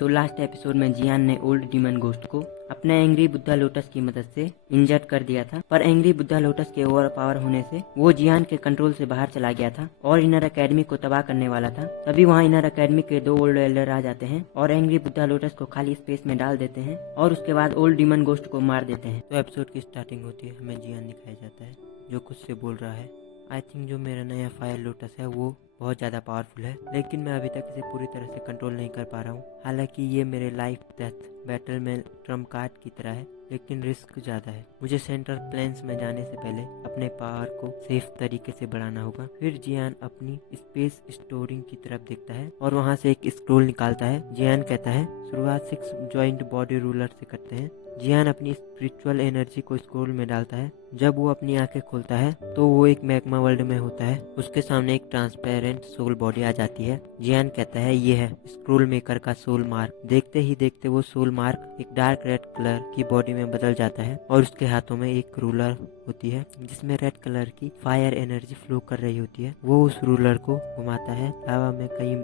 तो last episode में जियान ने ओल्ड डीमन घोस्ट को अपने एंग्री बुद्धा लोटस की मदद से इंजर्ड कर दिया था, पर एंग्री बुद्धा लोटस के ओवर पावर होने से वो जियान के कंट्रोल से बाहर चला गया था और इनर एकेडमी को तबाह करने वाला था। तभी वहाँ इनर एकेडमी के 2 ओल्ड एल्डर आ जाते हैं और एंग्री बुद्धा लोटस को खाली स्पेस में डाल देते हैं और उसके बाद ओल्ड डीमन घोस्ट को मार देते हैं। तो एपिसोड की स्टार्टिंग होती है, हमें जियान दिखाया जाता है जो कुछ से बोल रहा है। आई थिंक जो मेरा नया फायर लोटस है वो बहुत ज़्यादा पावरफुल है, लेकिन मैं अभी तक इसे पूरी तरह से कंट्रोल नहीं कर पा रहा हूँ। हालांकि ये मेरे लाइफ डेथ बैटल में ट्रम्प कार्ड की तरह है, लेकिन रिस्क ज़्यादा है। मुझे सेंट्रल प्लेन्स में जाने से पहले अपने पावर को सेफ तरीके से बढ़ाना होगा। फिर जियान अपनी स्पेस स्टोरिंग की तरफ देखता है और वहाँ से एक स्क्रोल निकालता है। जियान कहता है शुरुआत 6 जॉइंट बॉडी रूलर से करते हैं। जियान अपनी स्पिरिचुअल एनर्जी को स्क्रोल में डालता है। जब वो अपनी आंखें खोलता है तो वो एक मैग्मा वर्ल्ड में होता है। उसके सामने एक ट्रांसपेरेंट सोल बॉडी आ जाती है। जियान कहता है ये है स्क्रोल मेकर का सोल मार्क। देखते ही देखते वो सोल मार्क एक डार्क रेड कलर की बॉडी में बदल जाता है और उसके हाथों में एक रूलर होती है जिसमें रेड कलर की फायर एनर्जी फ्लो कर रही होती है। वो उस रूलर को घुमाता है, लावा में कई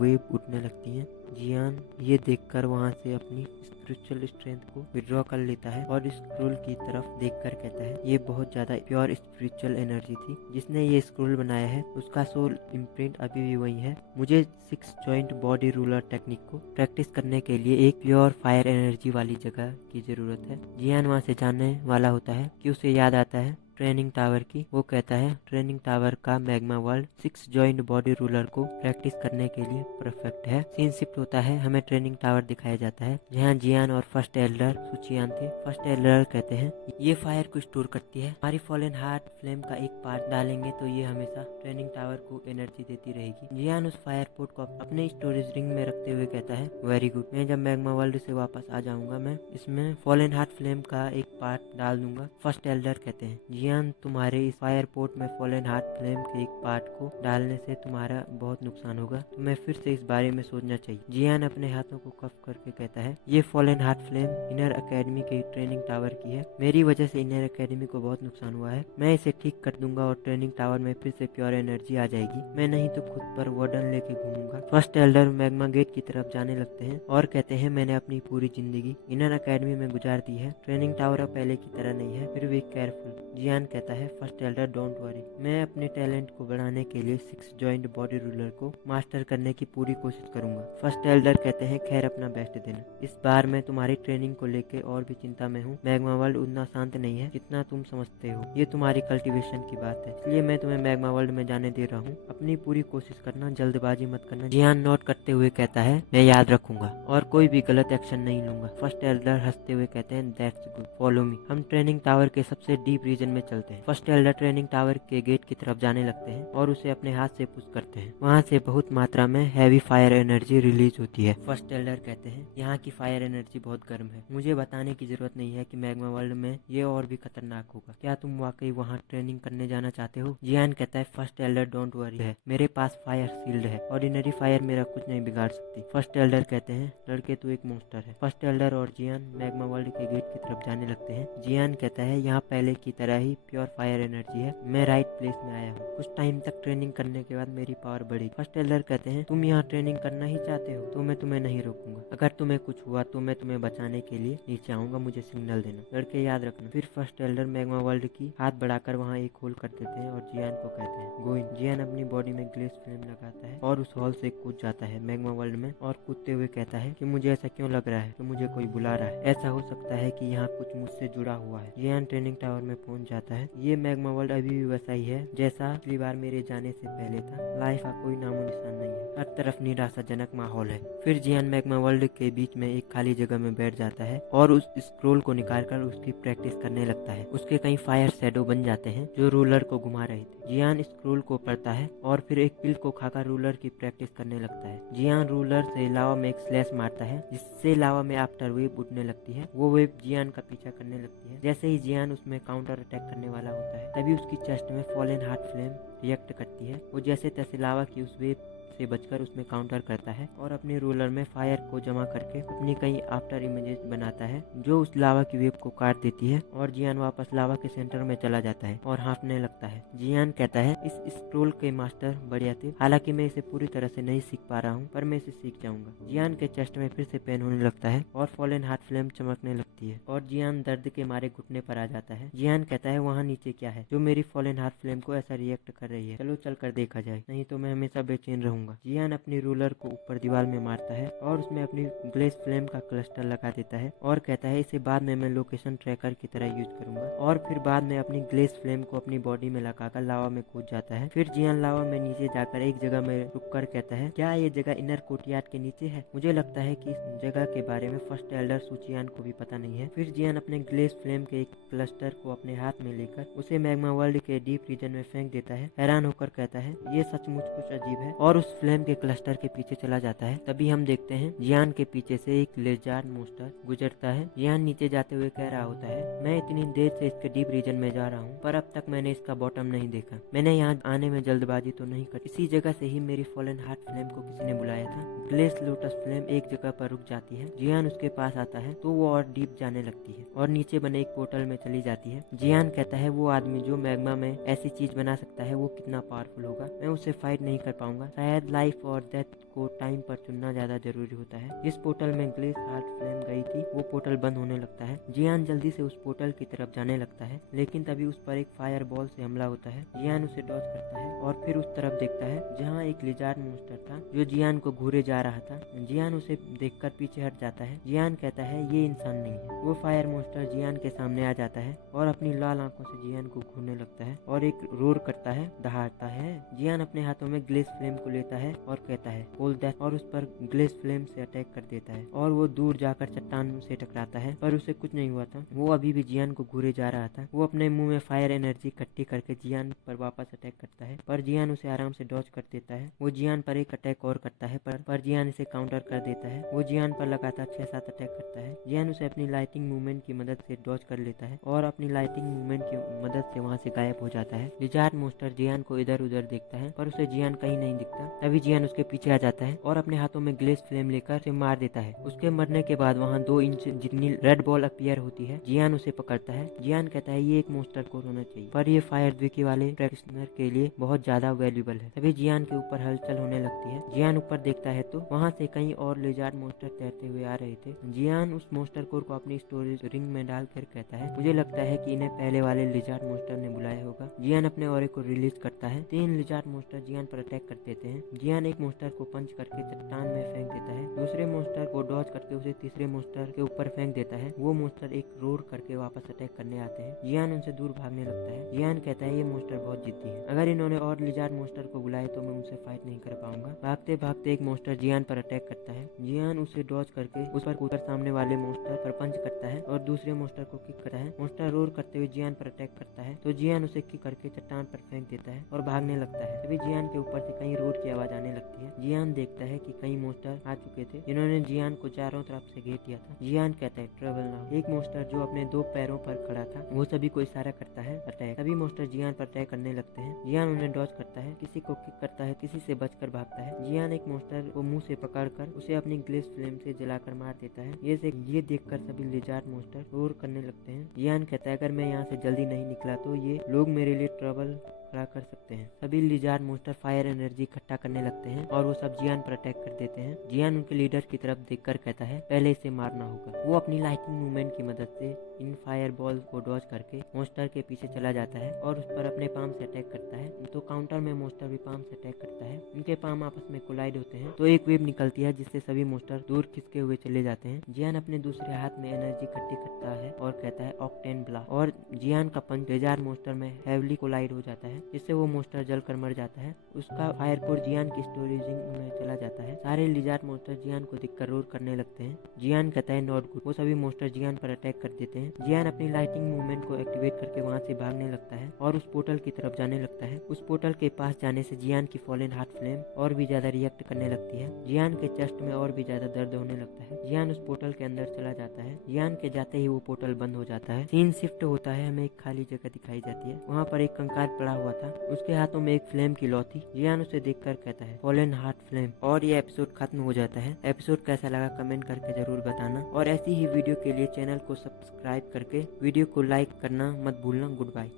वेव उठने लगती हैं। जियान ये देखकर वहाँ से अपनी स्पिरिचुअल स्ट्रेंथ को विड्रॉ कर लेता है और स्क्रोल की तरफ देखकर कहता है ये बहुत ज्यादा प्योर स्पिरिचुअल एनर्जी थी। जिसने ये स्क्रोल बनाया है उसका सोल इम्प्रिंट अभी भी वही है। मुझे 6 जॉइंट बॉडी रूलर टेक्निक को प्रैक्टिस करने के लिए एक प्योर फायर एनर्जी वाली जगह की जरूरत है। जियान वहाँ से जाने वाला होता है कि उसे याद आता है ट्रेनिंग टावर की। वो कहता है ट्रेनिंग टावर का magma world 6 joint body ruler को प्रैक्टिस करने के लिए परफेक्ट है। सीन शिफ्ट होता है, हमें ट्रेनिंग टावर दिखाया जाता है जहाँ जियान और फर्स्ट एल्डर सुचियान थे। फर्स्ट एल्डर कहते हैं ये फायर को स्टोर करती है, हमारी फॉलन हार्ट फ्लेम का एक पार्ट डालेंगे तो ये हमेशा ट्रेनिंग टावर को एनर्जी देती रहेगी। जियान उस फायर पोर्ट को अपने स्टोरेज रिंग में रखते हुए कहता है वेरी गुड, मैं जब मैग्मा वर्ल्ड से वापस आ जाऊंगा मैं इसमें फॉलन हार्ट फ्लेम का एक पार्ट डाल दूंगा। फर्स्ट एल्डर कहते हैं जियान तुम्हारे इस फायर पोर्ट में फॉलन हार्ट फ्लेम के एक पार्ट को डालने से तुम्हारा बहुत नुकसान होगा, तुम्हें फिर से इस बारे में सोचना चाहिए। जियान अपने हाथों को कफ करके कहता है ये fallen heart flame inner academy के ट्रेनिंग टावर की है, मेरी वजह से इनर एकेडमी को बहुत नुकसान हुआ है, मैं इसे ठीक कर दूंगा और ट्रेनिंग टावर में फिर से प्योर एनर्जी आ जाएगी, मैं नहीं तो खुद पर वार्डन लेके घूमूंगा। फर्स्ट एल्डर मैग्मा गेट की तरफ जाने लगते हैं और कहते हैं मैंने अपनी पूरी जिंदगी इनर एकेडमी में गुजार दी है, ट्रेनिंग टावर अब पहले की तरह नहीं है, फिर भी केयरफुल। जियान कहता है फर्स्ट एल्डर डोंट वरी, मैं अपने टैलेंट को बढ़ाने के लिए 6 जॉइंट बॉडी रूलर को मास्टर करने की पूरी कोशिश करूंगा। फर्स्ट एल्डर कहते हैं खैर अपना बेस्ट देना, इस बार मैं तुम्हारी ट्रेनिंग को लेके और भी चिंता में हूँ। मैग्मा वर्ल्ड उतना शांत नहीं है जितना तुम समझते हो, ये तुम्हारी कल्टीवेशन की बात है, इसलिए मैं तुम्हें मैग्मा वर्ल्ड में जाने दे रहा हूँ, अपनी पूरी कोशिश करना, जल्दबाजी मत करना। जियान नोट करते हुए कहता है मैं याद रखूंगा और कोई भी गलत एक्शन नहीं लूंगा। फर्स्ट एल्डर हंसते हुए कहते हैं दैट्स गुड, फॉलो मी। हम ट्रेनिंग टावर के सबसे डीप रीजन में चलते हैं। फर्स्ट एल्डर ट्रेनिंग टावर के गेट की तरफ जाने लगते हैं और उसे अपने हाथ से पुश करते हैं। वहाँ से बहुत मात्रा में हैवी फायर एनर्जी रिलीज होती है। फर्स्ट एल्डर कहते हैं यहाँ की फायर एनर्जी बहुत गर्म है, मुझे बताने की जरूरत नहीं है कि मैग्मा वर्ल्ड में ये और भी खतरनाक होगा, क्या तुम वाकई वहाँ ट्रेनिंग करने जाना चाहते हो? जियान कहता है फर्स्ट एल्डर डोंट वरी है, मेरे पास फायर शील्ड है, ऑर्डिनरी फायर मेरा कुछ नहीं बिगाड़ सकती। फर्स्ट एल्डर कहते हैं लड़के तू एक मॉन्स्टर है। फर्स्ट एल्डर और जियान मैग्मा वर्ल्ड के गेट की तरफ जाने लगते हैं। जियान कहता है यहाँ पहले की तरह ही प्योर फायर एनर्जी है, मैं राइट प्लेस में आया हूँ, कुछ टाइम तक ट्रेनिंग करने के बाद मेरी पावर बढ़ेगी। फर्स्ट एल्डर कहते हैं तुम यहाँ ट्रेनिंग करना ही चाहते हो तो मैं तुम्हें नहीं रोकूंगा, अगर तुम्हें कुछ हुआ तो मैं तुम्हें बचाने के लिए नीचे आऊंगा, मुझे सिग्नल देना, लड़के याद रखना। फिर फर्स्ट एल्डर मैग्मा वर्ल्ड की हाथ बढ़ाकर वहाँ एक होल कर देते हैं और जियान को कहते हैं गो इन। जियान अपनी बॉडी में ग्लेस फ्लेम लगाता है और उस हॉल से कूद जाता है मैग्मा वर्ल्ड में और कूदते हुए कहता है कि मुझे ऐसा क्यों लग रहा है कि मुझे कोई बुला रहा है, ऐसा हो सकता है कि यहाँ कुछ मुझसे जुड़ा हुआ है। जियान ट्रेनिंग टावर में पहुंच जाता है। ये मैग्मा वर्ल्ड अभी भी वैसा ही है जैसा पिछली बार मेरे जाने से पहले था, लाइफ का कोई नामो निशान नहीं है, हर तरफ निराशाजनक माहौल है। फिर जियान मैग्मा वर्ल्ड के बीच में एक खाली जगह में बैठ जाता है और उस स्क्रोल को निकालकर उसकी प्रैक्टिस करने लगता है। उसके कई फायर शैडो बन जाते हैं जो रूलर को घुमा रहे थे। जियान स्क्रोल को पढ़ता है और फिर एक पिल को खाकर रूलर की प्रैक्टिस करने लगता है। जियान रूलर से लावा में एक स्लैश मारता है जिससे लावा में आफ्टर वेव उठने लगती है। वो वेव जियान का पीछा करने लगती है। जैसे ही जियान उसमें काउंटर अटैक करने वाला होता है तभी उसकी चेस्ट में फॉलन हार्ट फ्लेम रिएक्ट करती है। वो जैसे तैसे लावा की उस वेव से बचकर उसमें काउंटर करता है और अपने रोलर में फायर को जमा करके अपनी कई आफ्टर इमेजेस बनाता है जो उस लावा की वेव को काट देती है और जियान वापस लावा के सेंटर में चला जाता है और हाँफने लगता है। जियान कहता है इस स्क्रोल के मास्टर बढ़िया थे, हालांकि मैं इसे पूरी तरह से नहीं सीख पा रहा हूँ, पर मैं इसे सीख जाऊंगा। जियान के चेस्ट में फिर से पेन होने लगता है और फॉलन हार्ट फ्लेम चमकने लगती है और जियान दर्द के मारे घुटने पर आ जाता है। जियान कहता है वहाँ नीचे क्या है जो मेरी फॉलन हार्ट फ्लेम को ऐसा रिएक्ट कर रही है, चलो चल कर देखा जाए, नहीं तो मैं हमेशा बेचैन रहूंगा। जियान अपनी रूलर को ऊपर दीवार में मारता है और उसमें अपनी ग्लेस फ्लेम का क्लस्टर लगा देता है और कहता है इसे बाद में मैं लोकेशन ट्रैकर की तरह यूज करूंगा, और फिर बाद में अपनी ग्लेस फ्लेम को अपनी बॉडी में लगाकर लावा में कूद जाता है। फिर जियान लावा में नीचे जाकर एक जगह में रुककर कहता है क्या ये जगह इनर कोर्टयार्ड के नीचे है? मुझे लगता है कि इस जगह के बारे में फर्स्ट एल्डर सूचियान को भी पता नहीं है। फिर जियान अपने ग्लेस फ्लेम के एक क्लस्टर को अपने हाथ में लेकर उसे मैग्मा वर्ल्ड के डीप रीजन में फेंक देता है। हैरान होकर कहता है ये सचमुच कुछ अजीब है और उस फ्लेम के क्लस्टर के पीछे चला जाता है। तभी हम देखते हैं जियान के पीछे से एक लेजार्ड मोस्टर गुजरता है। जियान नीचे जाते हुए कह रहा होता है मैं इतनी देर से इसके डीप रीजन में जा रहा हूँ पर अब तक मैंने इसका बॉटम नहीं देखा। मैंने यहाँ आने में जल्दबाजी तो नहीं कर, इसी जगह से ही मेरी फॉलन हार्ट फ्लेम को किसी ने बुलाया था। ग्लेस लोटस फ्लेम एक जगह पर रुक जाती है। जियान उसके पास आता है तो वो और डीप जाने लगती है और नीचे बने एक पोर्टल में चली जाती है। जियान कहता है वो आदमी जो मैग्मा में ऐसी चीज बना सकता है वो कितना पावरफुल होगा, मैं उससे फाइट नहीं कर पाऊंगा। शायद लाइफ और डेथ को टाइम पर चुनना ज्यादा जरूरी होता है। जिस पोर्टल में ग्लेस हार्ट फ्लेम गई थी वो पोर्टल बंद होने लगता है। जियान जल्दी से उस पोर्टल की तरफ जाने लगता है लेकिन तभी उस पर एक फायर बॉल से हमला होता है। जियान उसे डॉज करता है और फिर उस तरफ देखता है जहाँ एक लिजार्ड मोस्टर था जो जियान को घूरे जा रहा था। जियान उसे देखकर पीछे हट जाता है। जियान कहता है ये इंसान नहीं है। वो फायर मोस्टर जियान के सामने आ जाता है और अपनी लाल आंखों से जियान को घूरने लगता है और एक रोर करता है, दहाड़ता है। जियान अपने हाथों में ग्लेस फ्लेम को लेता है और कहता है होल दैट और उस पर ग्लेस फ्लेम से अटैक कर देता है और वो दूर जाकर चट्टान से टकराता है पर उसे कुछ नहीं हुआ था। वो अभी भी जियान को घूरे जा रहा था। वो अपने मुंह में फायर एनर्जी इकट्ठी करके जियान पर वापस अटैक करता है पर जियान उसे आराम से डॉज कर देता है। वो जियान पर एक अटैक और करता है पर जियान इसे काउंटर कर देता है। वो जियान पर लगातार 6-7 अटैक करता है। जियान उसे अपनी लाइटिंग मूवमेंट की मदद से डॉज कर लेता है और अपनी लाइटिंग मूवमेंट की मदद से वहाँ से गायब हो जाता है। लिजार्ड मोस्टर जियान को इधर उधर देखता है पर उसे जियान कहीं नहीं दिखता। तभी जियान उसके पीछे आ जाता है और अपने हाथों में ग्लेस फ्लेम लेकर उसे मार देता है। उसके मरने के बाद वहाँ 2 इंच जितनी रेड बॉल अपीयर होती है। जियान उसे पकड़ता है। जियान कहता है ये एक मोस्टर कोर होना चाहिए पर ये फायर द्विकी वाले प्रैक्टिशनर के लिए बहुत ज्यादा वैल्यूबल है। तभी जियान के ऊपर हलचल होने लगती है। जियान ऊपर देखता है तो वहाँ से कई और लिजार्ड मोस्टर तैरते हुए आ रहे थे। जियान उस मोस्टर कोर को अपनी स्टोरेज रिंग में डालकर कहता है मुझे लगता है कि इन्हें पहले वाले लिजार्ड मोस्टर ने बुलाया होगा। जियान अपने ऑरे को रिलीज करता है। 3 लिजार्ड मोस्टर जियान पर अटैक कर देते हैं। जियान एक मोस्टर को पंच करके चट्टान में फेंक देता है। दूसरे मोस्टर को डॉज करके उसे तीसरे मोस्टर के ऊपर फेंक देता है। वो मोस्टर एक रोर करके वापस अटैक करने आते हैं। जियान उनसे दूर भागने लगता है। जियान कहता है ये मोस्टर बहुत जिद्दी है, अगर इन्होंने और लिजार्ड मोस्टर को बुलाए तो मैं उनसे फाइट नहीं कर पाऊंगा। भागते भागते एक मोस्टर जियान पर अटैक करता है। जियान उसे डॉज करके उस पर कूदकर सामने वाले मोस्टर पर पंच करता है और दूसरे मोस्टर को किक करता है। मोस्टर रोर करते हुए जियान पर अटैक करता है तो जियान उसे किक करके चट्टान पर फेंक देता है और भागने लगता है। तभी जियान के ऊपर से कहीं रोर की आवाज आने लगती है। जियान देखता है कि कई मोस्टर आ चुके थे जिन्होंने जियान को चारों तरफ से घेर दिया था। जियान कहता है ट्रेवल नाउ। एक मोस्टर जो अपने 2 पैरों पर खड़ा था वो सभी को इशारा करता है अटैक। सभी मोस्टर जियान पर अटैक करने लगते हैं। जियान उन्हें डॉज करता है, किसी को किक करता है, किसी से बचकर भागता है। जियान एक मोस्टर को मुंह से पकड़कर उसे अपनी ग्लेस फ्लेम से जलाकर मार देता है। ये देखकर सभी लिजार्ड मोस्टर रोर करने लगते हैं। जियान कहता है अगर मैं यहाँ से जल्दी नहीं निकला तो ये लोग मेरे लिए ट्रबल खड़ा कर सकते हैं। सभी लिजार्ड मोस्टर फायर एनर्जी इकट्ठा करने लगते हैं और वो सब जियान पर अटैक कर देते हैं। जियान उनके लीडर की तरफ देखकर कहता है पहले इसे मारना होगा। वो अपनी लाइटिंग मूवमेंट की मदद से इन फायर बॉल को डॉज करके मोस्टर के पीछे चला जाता है और उस पर अपने पाम से अटैक करता है तो काउंटर में मोस्टर भी पाम से अटैक करता है। उनके पाम आपस में कोलाइड होते हैं तो एक वेव निकलती है जिससे सभी मोस्टर दूर खिसके हुए चले जाते हैं। जियान अपने दूसरे हाथ में एनर्जी इकट्ठी करता है और कहता है ऑक्टेन ब्लास्ट और जियान का पंच लिजार्ड मोस्टर में हेवली कोलाइड हो जाता है जिससे वो मोस्टर जलकर मर जाता है। उसका फायर कोर जियान की स्टोरेजिंग में चला जाता है सारे लिजार्ड मॉन्स्टर जियान को देखकर रोर करने लगते हैं। जियान कहता है नॉट गुड। वो सभी मॉन्स्टर जियान पर अटैक कर देते हैं। जियान अपनी लाइटिंग मूवमेंट को एक्टिवेट करके वहाँ से भागने लगता है और उस पोर्टल की तरफ जाने लगता है। उस पोर्टल के पास जाने से जियान की फॉलन हार्ट फ्लेम और भी ज्यादा रिएक्ट करने लगती है। जियान के चेस्ट में और भी ज्यादा दर्द होने लगता है। जियान उस पोर्टल के अंदर चला जाता है। जियान के जाते ही वो पोर्टल बंद हो जाता है। सीन शिफ्ट होता है, हमें एक खाली जगह दिखाई जाती है। वहाँ पर एक कंकाल पड़ा हुआ था, उसके हाथों में एक फ्लेम की लौ थी। जियान उसे देखकर कहता है फॉलन हार्ट फ्लेम। और ये एपिसोड खत्म हो जाता है। एपिसोड कैसा लगा कमेंट करके जरूर बताना और ऐसी ही वीडियो के लिए चैनल को सब्सक्राइब करके वीडियो को लाइक करना मत भूलना। Good bye.